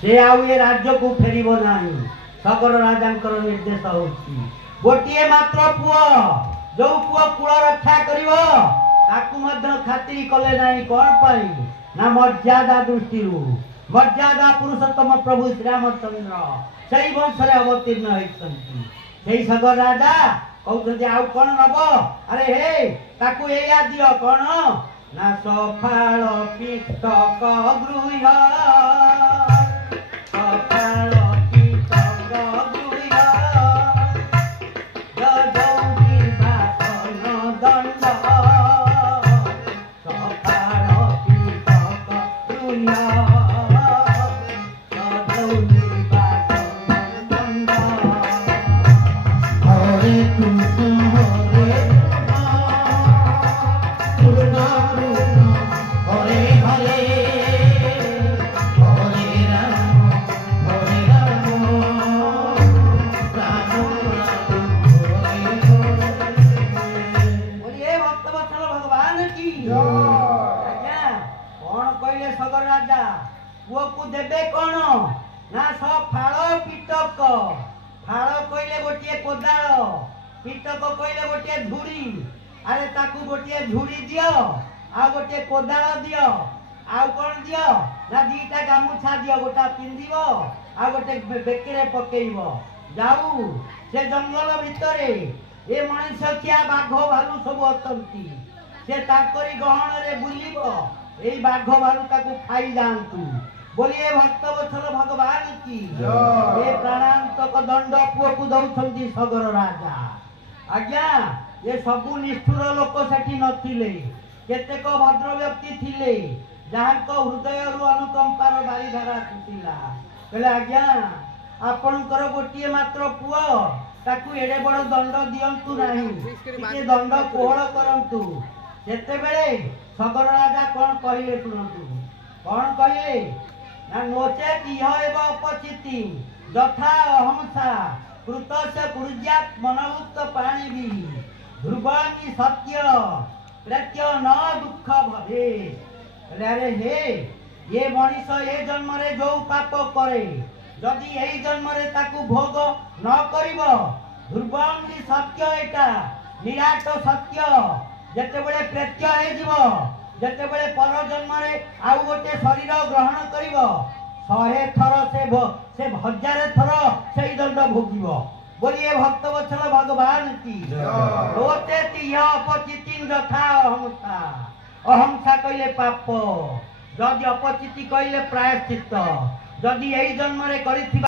से आउ ए राज्य को फेरिबो नाही। सगर राजांकर निर्देश होछि गोटिए मात्र पुओ जो पुओ कुल रक्षा करिवो ताकू मध्य खातिरी कले नाही। कोन पई ना मर्यादा दृष्टि मर्यादा पुरुषोत्तम प्रभु श्री रामचंद्र सेई वंश रे अवतीर्ण होइछन्ति। सेई सगर राजा कहउछन्ति आउ कोन नबो अरे हे ताकू एया दियो कोन ना सफाळ पिष्टक गृह सफाळ पिष्टक गृह जजौरी भाषण दण्ड सफाळ पिष्टक गृह जजौरी भाषण दण्ड हरे कृष्ण हरे सगर राजा पुओ को देबे कोन ना सब फाळ पिटक फाळ कइले गोटिए कोदाळ पिटक कइले गोटिए झुड़ी अरे ताकू गोटिए झुड़ी दियो आ गोटिए कोदाळ दियो आ कोन दियो ना दीटा गामुछा दियो गोटा पिंदिबो आ गोटे बेकेरे पकेइबो जाऊ से जंगल भितरे ए मनुष्य किया बाघ भालू सब अतंती से ताकरी गहन रे बुलिबो ए बाघ भालू ताकू खाई जानतु बोलिए भक्तवत्सल भगवान की ए प्राणांतक दंड पुओ को दउछन्ती सगर राजा। आज्ञा ये सबु निष्ठुर लोक सेठी नथिले केतेक भद्र व्यक्ति थिले जहांक हृदय रु अनुकंपार बारीधारा सुतिला कहले आज्ञा आपणकर गोटिए मात्र पुओ ताकू एडे बड़ दंड दियंतु नाही टिके दंड कोहळ करंतु। सेते बेले सगर राजा कोन कहिले सुनंतु कोन कहिले ना नोचेत इह एव अपचिति यथा अहंसा कृतस्य कुर्यात् मनमुक्त पाणिभि ध्रुवानि सत्य प्रत्य न दुख भवे। अरे हे ये मनीष ए जन्म रे जो पाप करे जदि एई जन्म रे ताकू भोग न करिवो ध्रुवानि सत्य एटा निराट सत्य जते बेले प्रत्य हे जीव जते बेले पर जन्म रे आउ गोटे शरीर ग्रहण करिवो 100 थर से 1000 थर सेई दंड भोगिवो। बोलिए भक्तवत्सल भगवान की रोते तिया अपचिति यथा अहंसा अहंसा कइले पाप जदि अपचिति कइले प्रायश्चित्त जदि एई जन्म रे करिथिबा